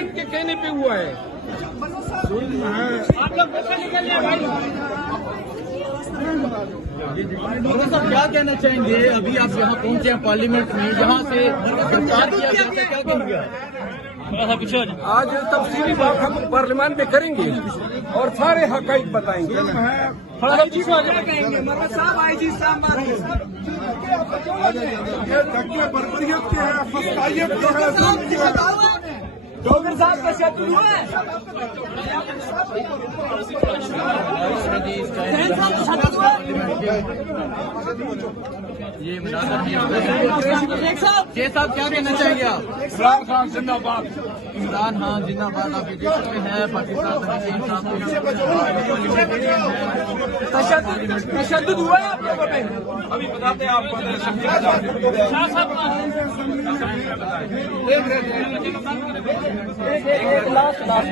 सिंह के कहने पे हुआ है। आप लोग बच्चे निकल रहे भाई। साहब क्या कहना चाहेंगे, अभी आप यहाँ पहुंचे हैं पार्लियामेंट में, यहाँ से गिरफ्तार किया गया था, क्या कहेंगे? आज तफसीली बात हम पार्लियामेंट में करेंगे और सारे हक़ाइक़ बताएंगे। आईजी साहब आईजी साहब बर्बरियत के है, फसाइयत के है, डॉक्टर साहब का शत्रु है। ये साहब क्या कहना चाहेंगे आप? इमरान खान जिंदाबाद। इमरान खान जिंदाबाद। आप देख सकते हैं पाकिस्तान तशद्दुद हुआ है आप लोगों पे। अभी बताते हैं आपको। एक लास्ट बस